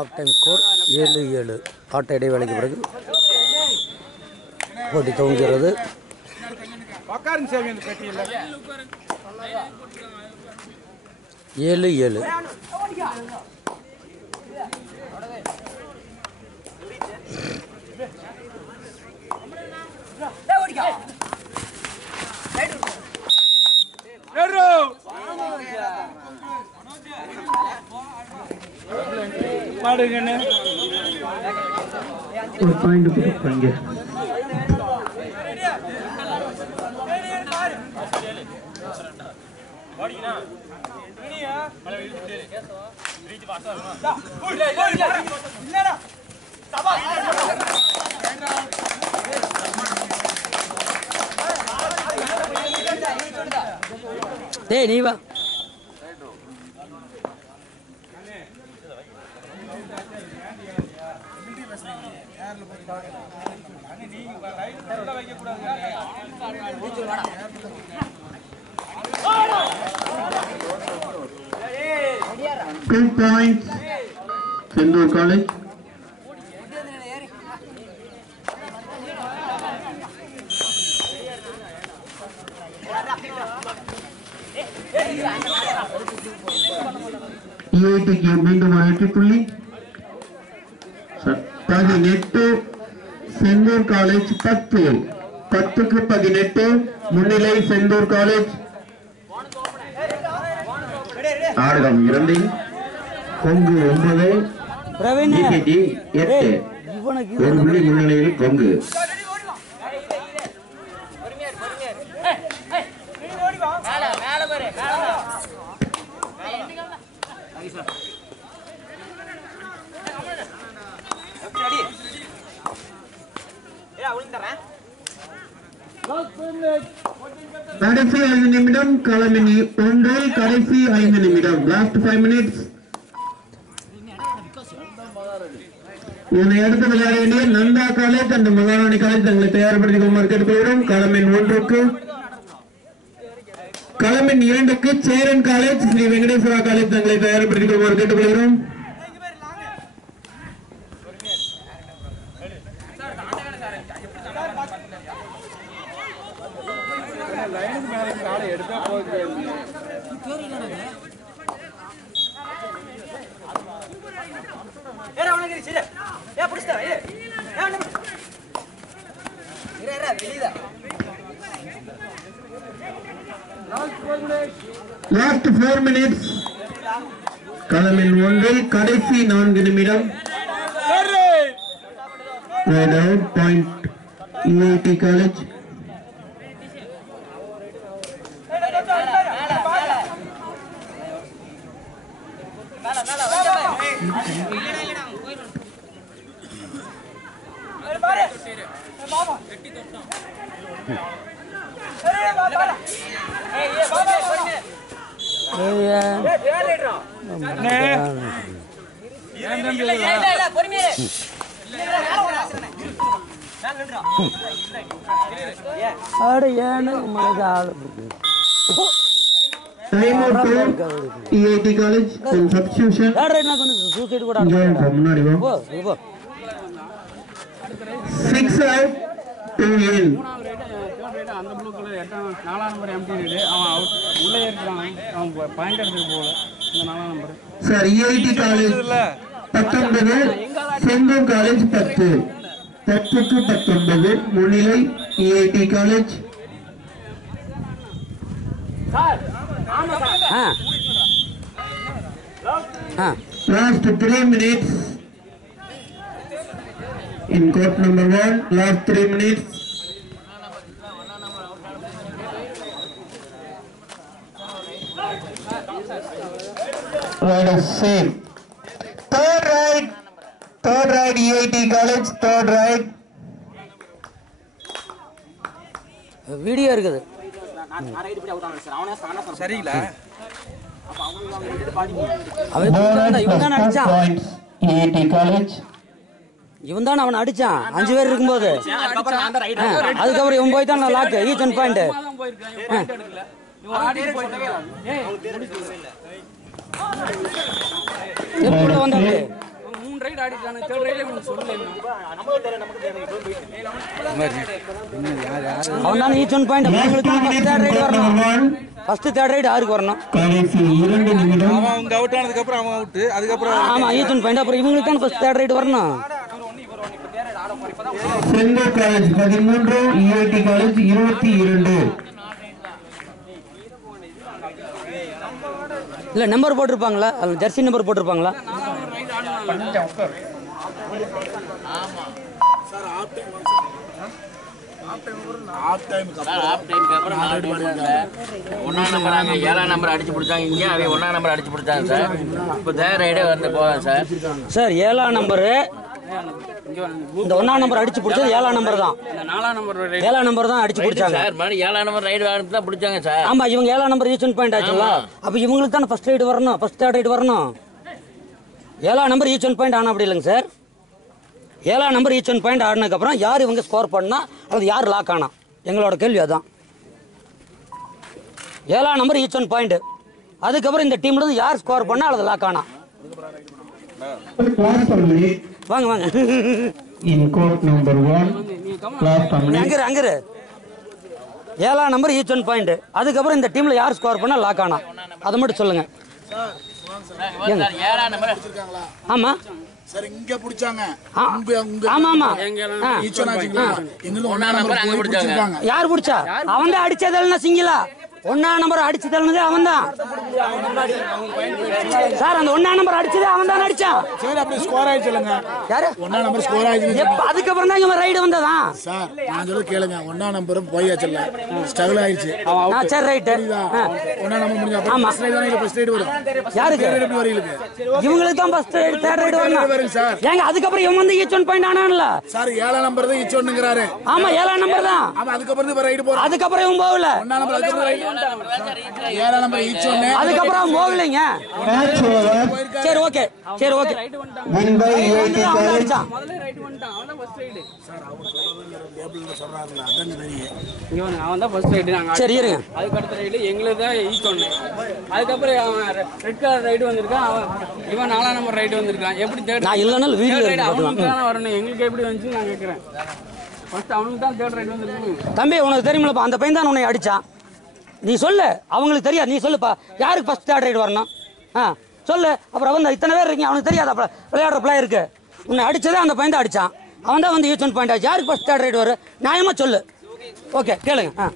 Of time score 7-7. ஆட்ட இடைவேளைக்கு பிறகு போட்டி துவங்குகிறது. 7-7. ஒரு பாயிண்ட் கொடுப்பாங்க. டேய் நீ வா. Two points, Sindhu College. EITக்கு மீண்டும் ஒரு புள்ளி. 18 செந்தூர் காலேஜ் 10. 10க்கு 18 முன்னிலை செந்தூர் காலேஜ். ஆடுகம் 2, கொங்கு 9, ஜிகேஜி 8. ஒரு புள்ளி முன்னிலையில் கொங்கு. கடைசி 5 நிமிடம் களமினி ஒன்றில் கடைசி 5 நிமிடம். Last 5 minutes. இதனை அடுத்து விளையாட வேண்டிய நந்தா காலேஜ் அண்ட் மகாராணி காலேஜ் தங்களை தயார்படுத்திக் கொள்ளுமாறு கேட்டுக்கொள்கிறோம். களமின் 1க்கு, களமின் 2க்கு சேரன் காலேஜ் ஸ்ரீ வெங்கடேஸ்வரா காலேஜ் தங்களை தயார்படுத்திக் கொள்ளுமாறு கேட்டுக்கொள்கிறோம். Last 4 minutes. களமின் 1 கடைசி 4 நிமிடம். Red out point EIT College. EIT College in substitution. Six out to win. அந்த ப்ளூ கலர் 4ஆம் நம்பர் எம்டி அவன் உள்ளே ஏறிட்டான். அவன் பாயிண்ட் எடுத்துட்டு போகல. இந்த 4ஆம் நம்பர் sir EIT college 19, Senthur college 10. 10க்கு 19 முன்னிலை EIT college. Last 3 minutes in court number 1. Last 3 minutes. Right of same. Third right EIT College. Third right. Video இருக்குது. சரியில்லை. EIT College. இவன் தான் அவன் அடிச்சான் 5 பேர் இருக்கும்போது. அதுக்கப்புறம் இவன் போய்தான் லாக் ஈச் ஒன் பாயிண்ட். எப்படி பாயிண்ட் அடிச்சானு தேர்ட் ரைடே உங்களுக்கு சொல்லல அவன் தான் ஈச் ஒன் பாயிண்ட். உங்களுக்கு தான் ஃபர்ஸ்ட் தேர்ட் ரைட் வரணும். ஃபர்ஸ்ட் தேர்ட் ரைட் யாருக்கு வரணும்? அவங்க அவுட் ஆனதுக்கு அப்புறம் அவன் அவுட், அதுக்கப்புறம் ஆமா ஈச் ஒன் பாயிண்ட். அப்புறம் இவங்களுக்கு தான் ஃபர்ஸ்ட் தேர்ட் ரைட் வரணும். செங்கல் காலேஜ் 13, EIT காலேஜ் 22. இல்ல நம்பர் போட்டிருப்பாங்களா? ஜெர்சி நம்பர் போட்டிருப்பாங்களா? ஏழாம் நம்பர் அடிச்சு பிடிச்சாங்க இங்கே, அவங்க 1ஆம் நம்பர் அடிச்சு பிடிச்சாங்க சார். இப்போ தேர்ட் ரைடே வந்து போவேன் சார். சார் 7ஆம் நம்பரு இந்த 1ஆம் நம்பர் அடிச்சு பிடிச்சது 7ஆம் நம்பர் தான். 4ஆம் நம்பர் 7ஆம் நம்பர் தான் அடிச்சு பிடிச்சாங்க சார். மணி 7ஆம் நம்பர் ரைடு வாங்கிட்டு தான் பிடிச்சாங்க சார். ஆமா இவங்க 7ஆம் நம்பர் ஈச் ஒன் பாயிண்ட் ஆச்சுங்களா? அப்ப இவங்களுக்கு தான் ஃபர்ஸ்ட் ரைடு வரணும், ஃபர்ஸ்ட் தேர்ட் ரைடு வரணும். 7ஆம் நம்பர் ஈச் ஒன் பாயிண்ட் ஆனா அப்படி இல்லைங்க சார். 7ஆம் நம்பர் ஈச் ஒன் பாயிண்ட் ஆடினதுக்கு அப்புறம் யார் இவங்க ஸ்கோர் பண்ணா அல்லது யார் லாக் ஆனா, எங்களோட கேள்வி அதான். 7ஆம் நம்பர் ஈச் ஒன் பாயிண்ட், அதுக்கப்புறம் இந்த டீம்ல இருந்து யார் ஸ்கோர் பண்ணா அல்லது லாக் ஆனா. வாங்க வாங்க In court number 1, class family. அங்கிரு 7ஆம் நம்பர் ஈச் ஒன் பாயிண்ட், அதுக்கப்புறம் இந்த டீம்ல யார் ஸ்கோர் பண்ணா லாக் ஆனா அதை மட்டும் சொல்லுங்க. சார் 7ஆம் நம்பர் ஆமா சார் இங்க பிடிச்சாங்க. ஆமா ஆமா எங்க 1ஆம் நம்பர் அங்க பிடிச்சாங்க. யார் பிடிச்சா? அவன் தான் அடிச்சதல்னா சிங்கிளா 1ஆம் நம்பர் அடிச்சதல்னதே அவன் தான் சார். அந்த 1ஆம் நம்பர் அடிச்சதே அவன் தான் அடிச்சான். சரி அப்படி ஸ்கோர் ஆயிடுச்சுலங்க. யாரு 1ஆம் நம்பர் ஸ்கோர் ஆயிடுச்சு. அதுக்கப்புறம் தான் இவன் ரைடு வந்ததான் சார். நான் சொல்ல கேளுங்க. 1ஆம் நம்பர் போயாச்சுல, ஸ்ட்ரகிள் ஆயிடுச்சு. சரி ரைட்டு. 1ஆம் நம்பர் முடிஞ்ச அப்புறம் ஃபர்ஸ்ட் ரைடு தான் ஃபர்ஸ்ட் ரைடு வரும். யாருக்கு? எப்படி வரீங்க? இவங்களுக்கு தான் ஃபர்ஸ்ட் ரைடு தேர்ட் ரைடு வரணும் சார். ஏங்க அதுக்கப்புறம் இவன் வந்து ஈச் ஒன் பாயிண்ட் ஆனான்ல சார். 7ஆம் நம்பர் தான் ஈச் ஒன்னுங்கறாரு. ஆமா 7ஆம் நம்பர் தான். ஆமா அதுக்கப்புறம் தான் ரைடு போறோம். அதுக்கப்புறம் இவன் போகல. 1ஆம் நம்பர் அதுக்கப்புறம் ரைடு 7ஆம் நம்பர் ஈச் ஒன்னு, அதுக்கப்புறம் அவன் போகலைங்க. சரி ஓகே சரி okay. Win by EIT college. முதல்ல ரைட் வந்துட்டான். அவன் தான் ஃபர்ஸ்ட் ரைடு சார். அவர் சொல்றதுல டேபிள்ல சொல்றாருல அதான் தெரியும். இங்க வந்து அவன் தான் ஃபர்ஸ்ட் ரைடு. நாங்க சரி இருங்க. அதுக்கு அடுத்த ரைடு எங்களுக்கு தான் ஈச் ஒன்னு. அதுக்கப்புறம் அவன் ரெட் கலர் ரைடு வந்திருக்கான். இவன் 4ஆம் நம்பர் ரைடு வந்திருக்கான். எப்படி தேர்ட் நான் இல்லைனாலும் வீடியோ ரைடு அவனுக்கு தானே வரணும். எங்களுக்கு எப்படி வந்துச்சு நான் கேட்கறேன். ஃபர்ஸ்ட் அவனுக்கு தான் தேர்ட் ரைடு வந்திருக்கு. தம்பி உனக்கு தெரியுமில்லப்பா அந்த பையன் தான் உன்னை அடிச்சான். நீ சொல்லு, அவங்களுக்கு தெரியாது. நீ சொல்லுப்பா யாருக்கு ஃபர்ஸ்ட் தேர்ட் ரைடு வரணும் சொல்லு. அப்புறம் வந்து இத்தனை பேர் இருக்கீங்க, அவனுக்கு தெரியாது. அப்புறம் விளையாடுற பிளேயருக்கு உன்னை அடிச்சதே அந்த பையன் தான் அடிச்சான். அவன் தான் வந்து ஈச் ஒன் பாயிண்ட் ஆச்சு. யாருக்கு ஃபர்ஸ்ட் தேர்ட் ரைடு வரும் நியாயமா சொல்லு. ஓகே கேளுங்க.